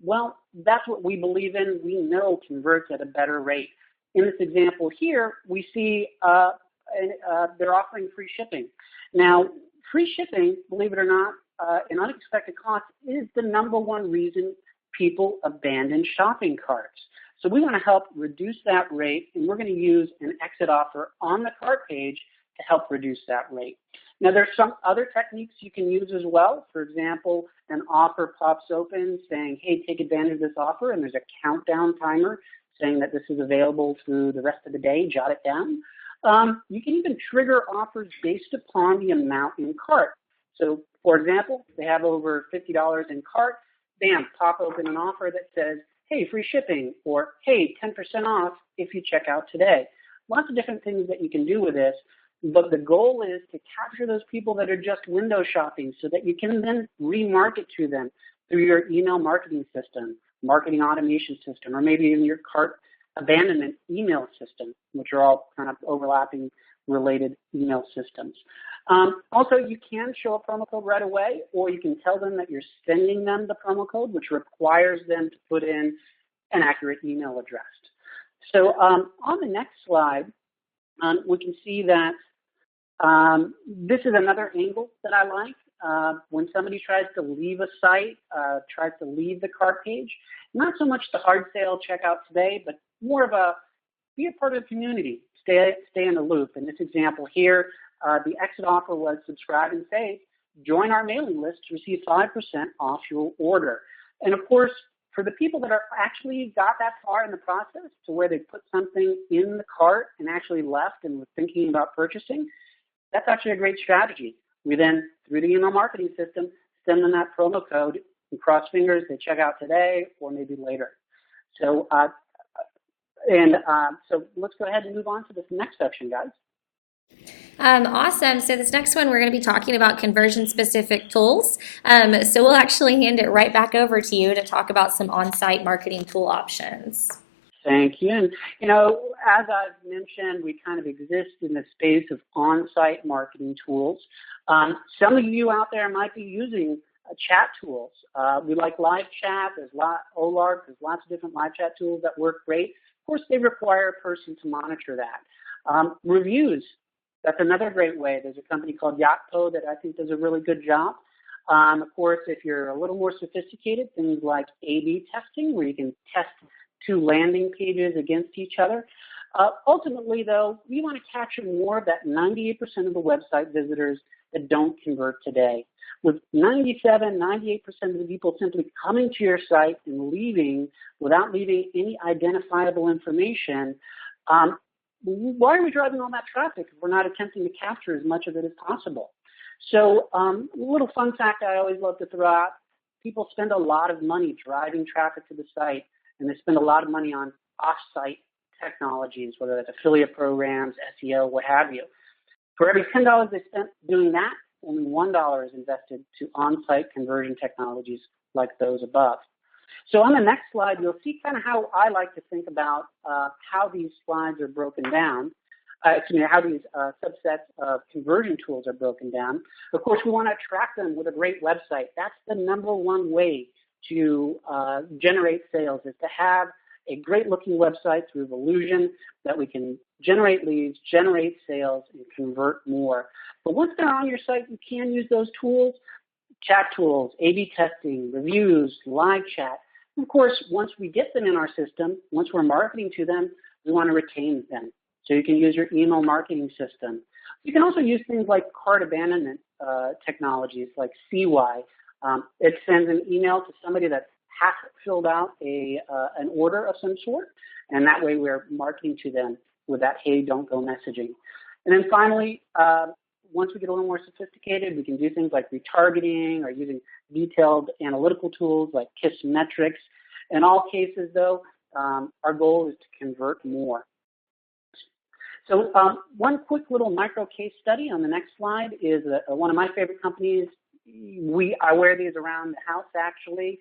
Well, that's what we believe in. We know converts at a better rate. In this example here, we see they're offering free shipping. Now, free shipping, believe it or not, and unexpected costs is the number one reason people abandon shopping carts. So we want to help reduce that rate, and we're going to use an exit offer on the cart page to help reduce that rate. Now, there's some other techniques you can use as well. For example, an offer pops open saying, hey, take advantage of this offer, and there's a countdown timer saying that this is available through the rest of the day, jot it down. You can even trigger offers based upon the amount in cart. So, for example, they have over $50 in cart, bam, pop open an offer that says, hey, free shipping, or hey, 10% off if you check out today. Lots of different things that you can do with this, but the goal is to capture those people that are just window shopping so that you can then remarket to them through your email marketing system, marketing automation system, or maybe in your cart abandonment email system, which are all kind of overlapping related email systems. Also, you can show a promo code right away, or you can tell them that you're sending them the promo code, which requires them to put in an accurate email address. So on the next slide, we can see that this is another angle that I like. When somebody tries to leave a site, tries to leave the cart page, not so much the hard sale checkout today, but more of a be a part of the community, stay in the loop. In this example here, the exit offer was subscribe and save. Join our mailing list to receive 5% off your order. And of course, for the people that are actually got that far in the process to where they put something in the cart and actually left and were thinking about purchasing, that's actually a great strategy. We then, through the email marketing system, send them that promo code and cross fingers they check out today or maybe later. So, so let's go ahead and move on to this next section, guys. Awesome. So this next one, we're going to be talking about conversion-specific tools. So we'll actually hand it right back over to you to talk about some on-site marketing tool options. Thank you. And, you know, as I've mentioned, we kind of exist in the space of on-site marketing tools. Some of you out there might be using chat tools. We like live chat. There's OLARP. There's lots of different live chat tools that work great. Of course, they require a person to monitor that. Reviews. That's another great way. There's a company called Yotpo that I think does a really good job. Of course, if you're a little more sophisticated, things like A/B testing, where you can test two landing pages against each other. Ultimately, though, we want to capture more of that 98% of the website visitors that don't convert today. With 97, 98% of the people simply coming to your site and leaving without leaving any identifiable information, why are we driving all that traffic if we're not attempting to capture as much of it as possible? So a little fun fact I always love to throw out, people spend a lot of money driving traffic to the site, and they spend a lot of money on off-site technologies, whether that's affiliate programs, SEO, what have you. For every $10 they spent doing that, only $1 is invested to on-site conversion technologies like those above. So on the next slide, you'll see kind of how I like to think about how these slides are broken down, how these subsets of conversion tools are broken down. Of course, we want to attract them with a great website. That's the number one way to generate sales, is to have a great-looking website through Volusion that we can generate leads, generate sales, and convert more. But once they're on your site, you can use those tools, chat tools, A/B testing, reviews, live chat. Of course, once we get them in our system, once we're marketing to them, we want to retain them. So you can use your email marketing system. You can also use things like cart abandonment technologies like CY. It sends an email to somebody that has filled out an order of some sort, and that way we're marketing to them with that hey, don't go messaging. And then finally, once we get a little more sophisticated, we can do things like retargeting or using detailed analytical tools like Kissmetrics. In all cases, though, our goal is to convert more. So one quick little micro case study on the next slide is one of my favorite companies. I wear these around the house, actually.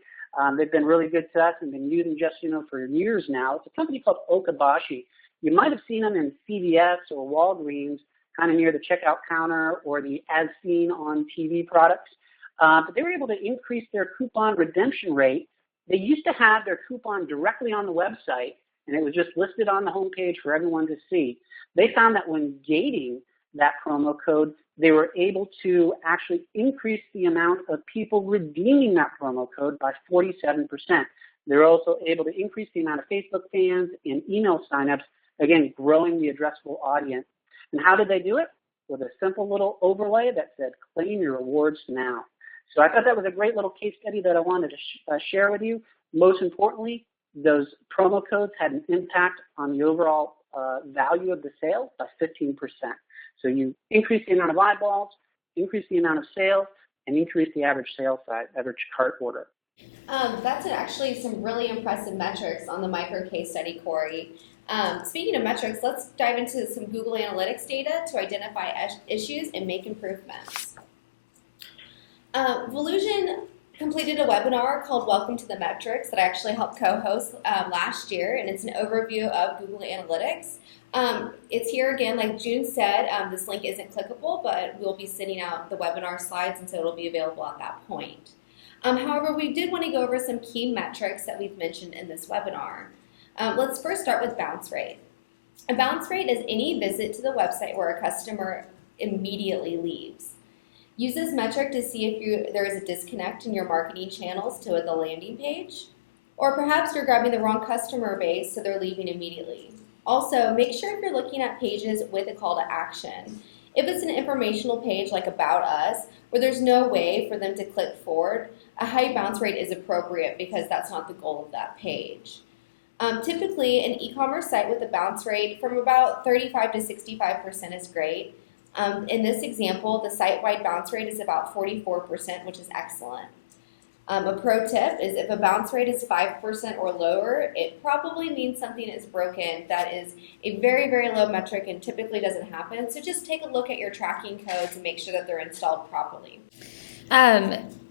They've been really good to us and been using Justuno for years now. It's a company called Okabashi. You might have seen them in CVS or Walgreens, kind of near the checkout counter or the as seen on TV products. But they were able to increase their coupon redemption rate. They used to have their coupon directly on the website, and it was just listed on the homepage for everyone to see. They found that when gating that promo code, they were able to actually increase the amount of people redeeming that promo code by 47%. They were also able to increase the amount of Facebook fans and email signups, again, growing the addressable audience. And how did they do it? With a simple little overlay that said, claim your rewards now. So I thought that was a great little case study that I wanted to share with you. Most importantly, those promo codes had an impact on the overall value of the sale by 15%. So you increase the amount of eyeballs, increase the amount of sales, and increase the average sale size, average cart order. That's actually some really impressive metrics on the micro case study, Corey. Speaking of metrics, let's dive into some Google Analytics data to identify issues and make improvements. Volusion completed a webinar called Welcome to the Metrics that I actually helped co-host last year, and it's an overview of Google Analytics. It's here again, like June said, this link isn't clickable, but we'll be sending out the webinar slides, and so it'll be available at that point. However, we did want to go over some key metrics that we've mentioned in this webinar. Let's first start with bounce rate. A bounce rate is any visit to the website where a customer immediately leaves. Use this metric to see if there is a disconnect in your marketing channels to the landing page, or perhaps you're grabbing the wrong customer base so they're leaving immediately. Also, make sure if you're looking at pages with a call to action. If it's an informational page like About Us, where there's no way for them to click forward, a high bounce rate is appropriate because that's not the goal of that page. Typically, an e-commerce site with a bounce rate from about 35 to 65% is great. In this example, the site-wide bounce rate is about 44%, which is excellent. A pro tip is if a bounce rate is 5% or lower, it probably means something is broken. That is a very, very low metric and typically doesn't happen. So just take a look at your tracking codes and make sure that they're installed properly.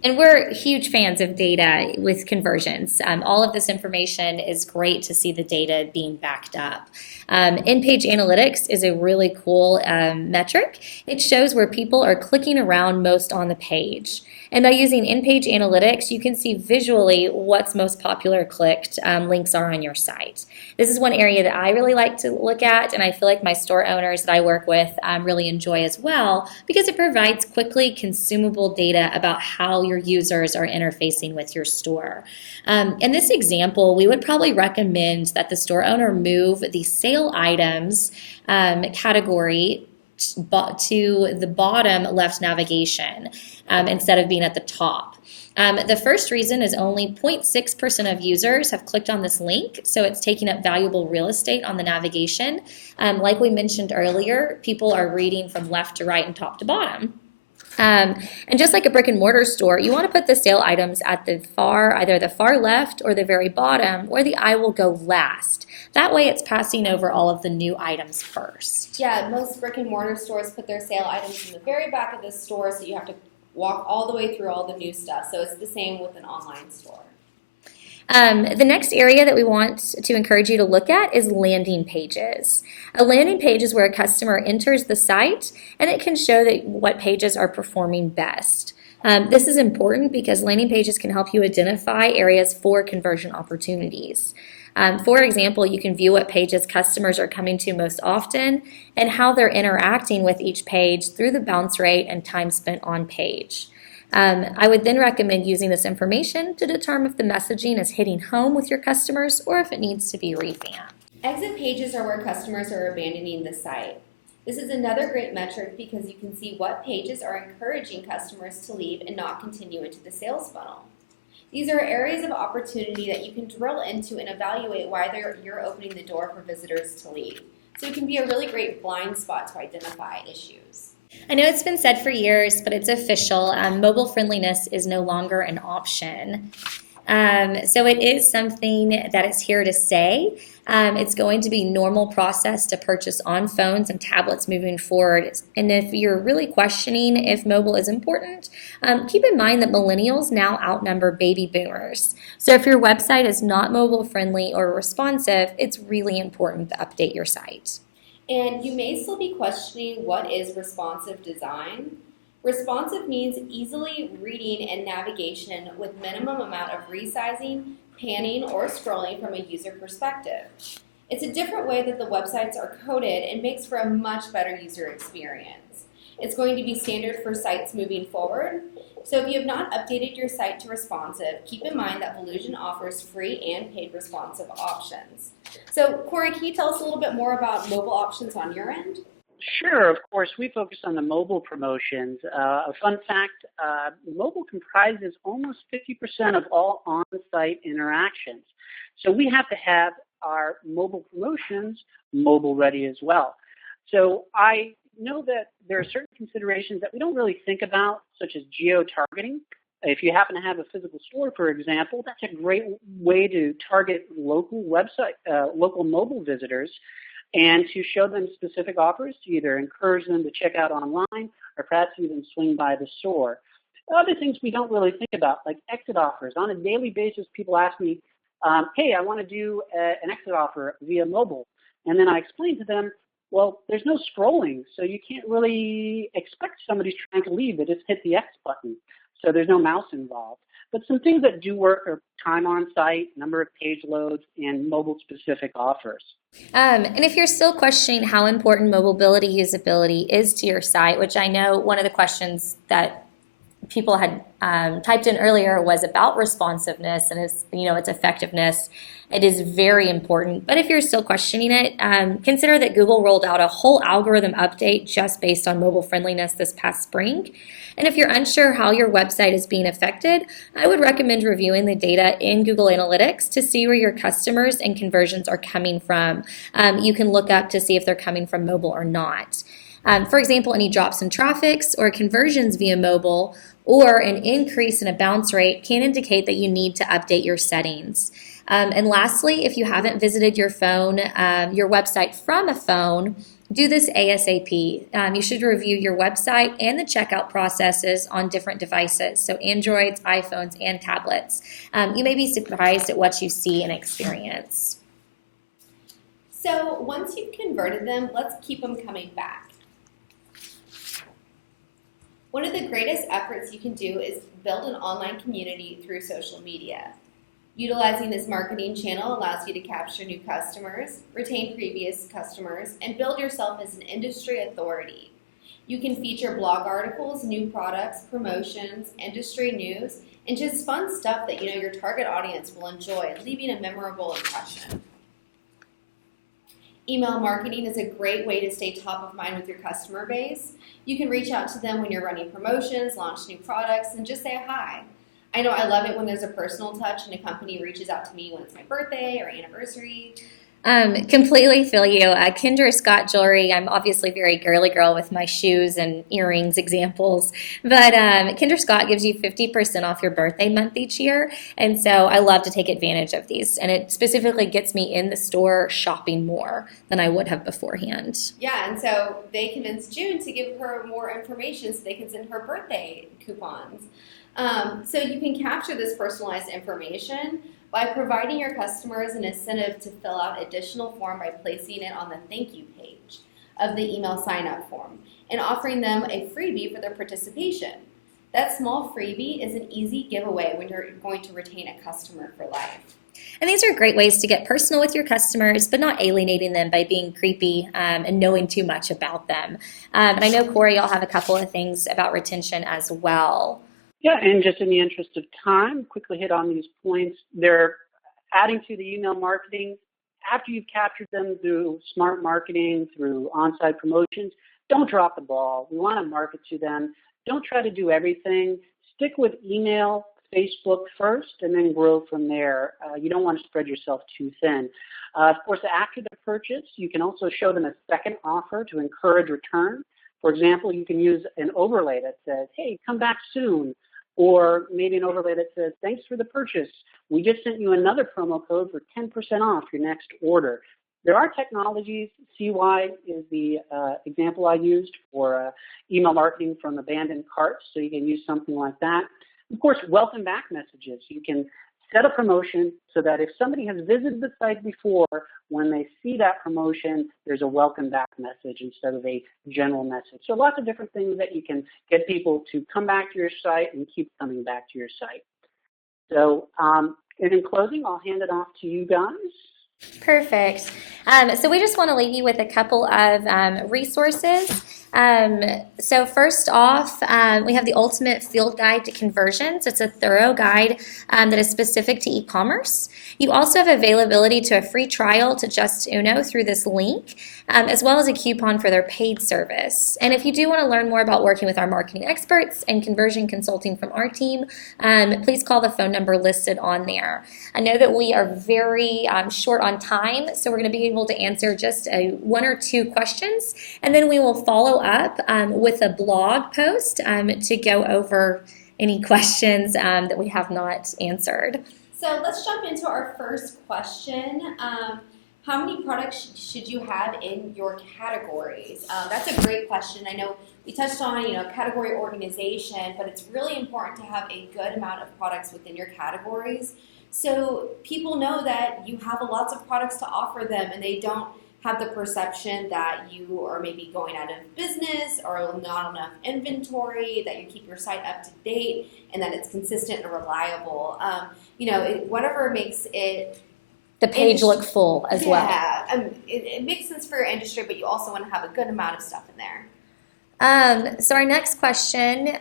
And we're huge fans of data with conversions. All of this information is great to see the data being backed up. In-page analytics is a really cool metric. It shows where people are clicking around most on the page. And by using in-page analytics, you can see visually what's most popular clicked links are on your site. This is one area that I really like to look at, and I feel like my store owners that I work with really enjoy as well, because it provides quickly consumable data about how your users are interfacing with your store. In this example, we would probably recommend that the store owner move the sale items category to the bottom left navigation instead of being at the top. The first reason is only 0.6% of users have clicked on this link, so it's taking up valuable real estate on the navigation. Like we mentioned earlier, people are reading from left to right and top to bottom. And just like a brick and mortar store, you want to put the sale items at either the far left or the very bottom, where the eye will go last. That way it's passing over all of the new items first. Yeah, most brick and mortar stores put their sale items in the very back of the store, so you have to walk all the way through all the new stuff. So it's the same with an online store. The next area that we want to encourage you to look at is landing pages. A landing page is where a customer enters the site, and it can show what pages are performing best. This is important because landing pages can help you identify areas for conversion opportunities. For example, you can view what pages customers are coming to most often and how they're interacting with each page through the bounce rate and time spent on page. I would then recommend using this information to determine if the messaging is hitting home with your customers or if it needs to be revamped. Exit pages are where customers are abandoning the site. This is another great metric because you can see what pages are encouraging customers to leave and not continue into the sales funnel. These are areas of opportunity that you can drill into and evaluate why you're opening the door for visitors to leave. So it can be a really great blind spot to identify issues. I know it's been said for years, but it's official. Mobile friendliness is no longer an option. So it is something that is here to stay. It's going to be normal process to purchase on phones and tablets moving forward. And if you're really questioning if mobile is important, keep in mind that millennials now outnumber baby boomers. So if your website is not mobile friendly or responsive, it's really important to update your site. And you may still be questioning what is responsive design. Responsive means easily reading and navigation with minimum amount of resizing, panning, or scrolling from a user perspective. It's a different way that the websites are coded and makes for a much better user experience. It's going to be standard for sites moving forward. So if you have not updated your site to responsive, keep in mind that Volusion offers free and paid responsive options. So Corey, can you tell us a little bit more about mobile options on your end? Sure, of course. We focus on the mobile promotions. A fun fact, mobile comprises almost 50% of all on-site interactions. So we have to have our mobile promotions mobile ready as well. So I know that there are certain considerations that we don't really think about, such as geo-targeting. If you happen to have a physical store, for example, that's a great way to target local mobile visitors and to show them specific offers to either encourage them to check out online or perhaps even swing by the store. Other things we don't really think about, like exit offers. On a daily basis, people ask me, hey, I want to do an exit offer via mobile. And then I explain to them, well, there's no scrolling, so you can't really expect somebody's trying to leave. They just hit the X button, so there's no mouse involved. But some things that do work are time on site, number of page loads, and mobile-specific offers. And if you're still questioning how important mobility usability is to your site, which I know one of the questions that people had typed in earlier was about responsiveness and its effectiveness. It is very important. But if you're still questioning it, consider that Google rolled out a whole algorithm update just based on mobile friendliness this past spring. And if you're unsure how your website is being affected, I would recommend reviewing the data in Google Analytics to see where your customers and conversions are coming from. You can look up to see if they're coming from mobile or not. For example, any drops in traffic or conversions via mobile or an increase in a bounce rate can indicate that you need to update your settings. And lastly, if you haven't visited your website from a phone, do this ASAP. You should review your website and the checkout processes on different devices, so Androids, iPhones, and tablets. You may be surprised at what you see and experience. So once you've converted them, let's keep them coming back. One of the greatest efforts you can do is build an online community through social media. Utilizing this marketing channel allows you to capture new customers, retain previous customers, and build yourself as an industry authority. You can feature blog articles, new products, promotions, industry news, and just fun stuff that your target audience will enjoy, leaving a memorable impression. Email marketing is a great way to stay top of mind with your customer base. You can reach out to them when you're running promotions, launch new products, and just say hi. I know I love it when there's a personal touch and a company reaches out to me when it's my birthday or anniversary. Completely feel you. Kendra Scott Jewelry, I'm obviously very girly girl with my shoes and earrings examples, but Kendra Scott gives you 50% off your birthday month each year, and so I love to take advantage of these, and it specifically gets me in the store shopping more than I would have beforehand. Yeah, and so they convinced June to give her more information so they can send her birthday coupons. So you can capture this personalized information by providing your customers an incentive to fill out additional form by placing it on the thank you page of the email sign-up form and offering them a freebie for their participation. That small freebie is an easy giveaway when you're going to retain a customer for life. And these are great ways to get personal with your customers, but not alienating them by being creepy and knowing too much about them. And I know, Corey, y'all have a couple of things about retention as well. Yeah, and just in the interest of time, quickly hit on these points. They're adding to the email marketing. After you've captured them through smart marketing, through on-site promotions, don't drop the ball. We want to market to them. Don't try to do everything. Stick with email, Facebook first, and then grow from there. You don't want to spread yourself too thin. Of course, after the purchase, you can also show them a second offer to encourage return. For example, you can use an overlay that says, hey, come back soon. Or maybe an overlay that says, thanks for the purchase. We just sent you another promo code for 10% off your next order. There are technologies. CY is the example I used for email marketing from abandoned carts, so you can use something like that. Of course, welcome back messages. You can set a promotion so that if somebody has visited the site before, when they see that promotion, there's a welcome back message instead of a general message. So lots of different things that you can get people to come back to your site and keep coming back to your site. So and in closing, I'll hand it off to you guys. Perfect. So we just want to leave you with a couple of resources. So first off, we have the Ultimate Field Guide to Conversions. It's a thorough guide that is specific to e-commerce. You also have availability to a free trial to Justuno through this link, as well as a coupon for their paid service. And if you do want to learn more about working with our marketing experts and conversion consulting from our team, please call the phone number listed on there. I know that we are very short on time, so we're going to be able to answer just one or two questions, and then we will follow up with a blog post to go over any questions that we have not answered. So let's jump into our first question. How many products should you have in your categories? That's a great question. I know we touched on category organization, but it's really important to have a good amount of products within your categories so people know that you have lots of products to offer them and they don't have the perception that you are maybe going out of business or not enough inventory, that you keep your site up to date, and that it's consistent and reliable. Whatever makes it The page look full as well. Yeah, it makes sense for your industry, but you also want to have a good amount of stuff in there. So our next question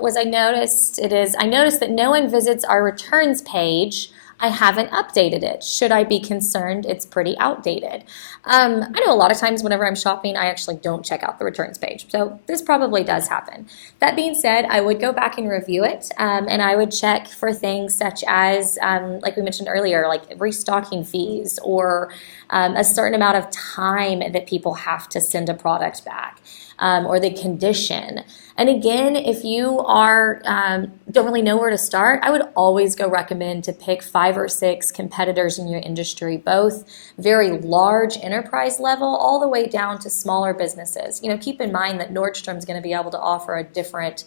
was I noticed that no one visits our returns page. I haven't updated it. Should I be concerned? It's pretty outdated. I know a lot of times whenever I'm shopping, I actually don't check out the returns page. So this probably does happen. That being said, I would go back and review it, and I would check for things such as, like we mentioned earlier, like restocking fees or a certain amount of time that people have to send a product back. Or the condition. And again, if you don't really know where to start, I would always go recommend to pick 5 or 6 competitors in your industry, both very large enterprise level all the way down to smaller businesses. Keep in mind that Nordstrom's going to be able to offer a different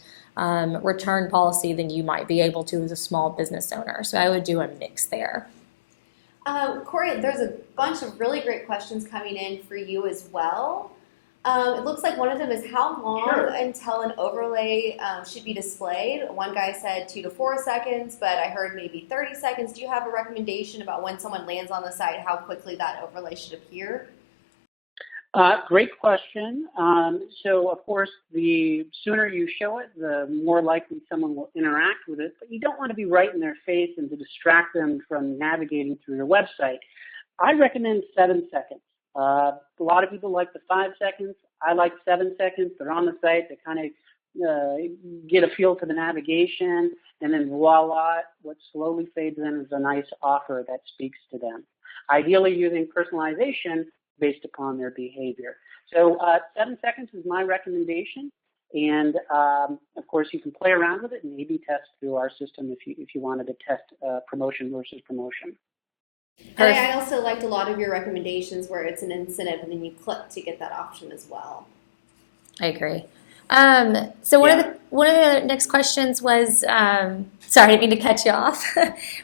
return policy than you might be able to as a small business owner. So I would do a mix there. Corey, there's a bunch of really great questions coming in for you as well. It looks like one of them is how long until an overlay should be displayed. One guy said 2 to 4 seconds, but I heard maybe 30 seconds. Do you have a recommendation about when someone lands on the site, how quickly that overlay should appear? Great question. So, of course, the sooner you show it, the more likely someone will interact with it. But you don't want to be right in their face and to distract them from navigating through your website. I recommend 7 seconds. A lot of people like the 5 seconds. I like 7 seconds. They're on the site. They kind of get a feel for the navigation, and then voila, what slowly fades in is a nice offer that speaks to them. Ideally using personalization based upon their behavior. So 7 seconds is my recommendation. And of course, you can play around with it and A/B test through our system if you wanted to test promotion versus promotion. And I also liked a lot of your recommendations where it's an incentive and then you click to get that option as well. I agree. So one of the next questions was, sorry, I didn't mean to cut you off,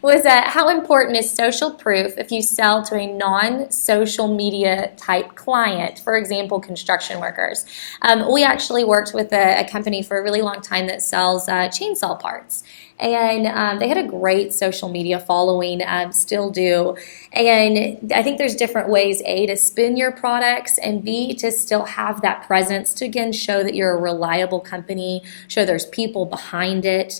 was how important is social proof if you sell to a non-social media type client, for example, construction workers? We actually worked with a company for a really long time that sells chainsaw parts. And they had a great social media following, still do. And I think there's different ways, A, to spin your products, and B, to still have that presence to, again, show that you're a reliable company, show there's people behind it.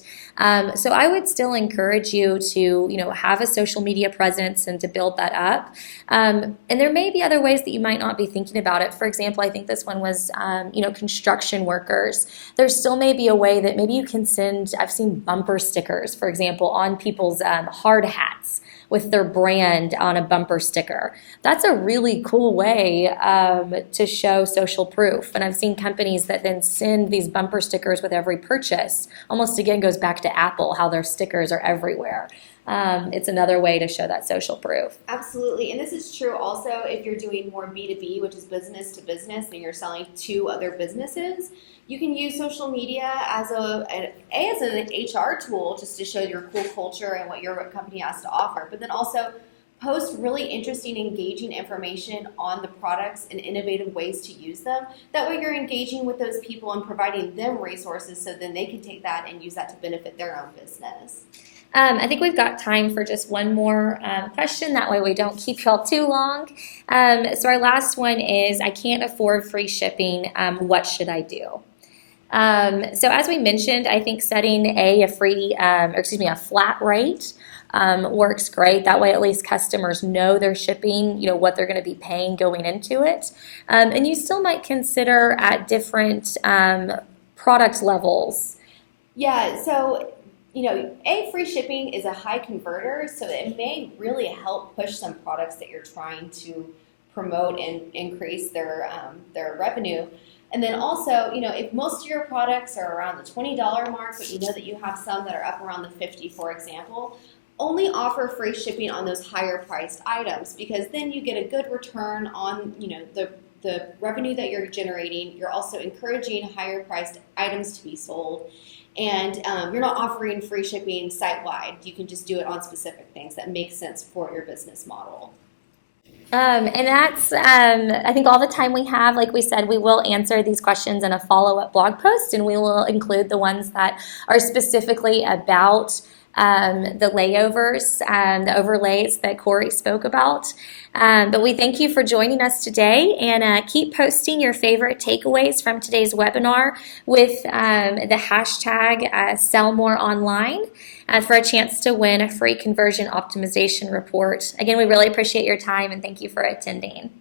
So I would still encourage you to, have a social media presence and to build that up. And there may be other ways that you might not be thinking about it. For example, I think this one was, construction workers. There still may be a way that maybe you can send, I've seen bumper stickers, for example, on people's hard hats with their brand on a bumper sticker. That's a really cool way to show social proof. And I've seen companies that then send these bumper stickers with every purchase. Almost again goes back to Apple, how their stickers are everywhere. It's another way to show that social proof. Absolutely. And this is true also if you're doing more B2B, which is business to business, and you're selling to other businesses. You can use social media as an HR tool just to show your cool culture and what your company has to offer, but then also post really interesting, engaging information on the products and innovative ways to use them. That way you're engaging with those people and providing them resources so then they can take that and use that to benefit their own business. I think we've got time for just one more question. That way we don't keep y'all too long. So our last one is, I can't afford free shipping. What should I do? So as we mentioned, I think setting a flat rate works great. That way at least customers know they're shipping, what they're going to be paying going into it. And you still might consider at different product levels. Yeah, so free shipping is a high converter, so it may really help push some products that you're trying to promote and increase their revenue. And then also, if most of your products are around the $20 mark, but you know that you have some that are up around the $50, for example, only offer free shipping on those higher priced items, because then you get a good return on, the revenue that you're generating. You're also encouraging higher priced items to be sold. And you're not offering free shipping site-wide. You can just do it on specific things that make sense for your business model. And that's, I think, all the time we have. Like we said, we will answer these questions in a follow-up blog post, and we will include the ones that are specifically about the layovers, the overlays that Corey spoke about. But we thank you for joining us today, and keep posting your favorite takeaways from today's webinar with the hashtag #SellMoreOnline for a chance to win a free conversion optimization report. Again, we really appreciate your time, and thank you for attending.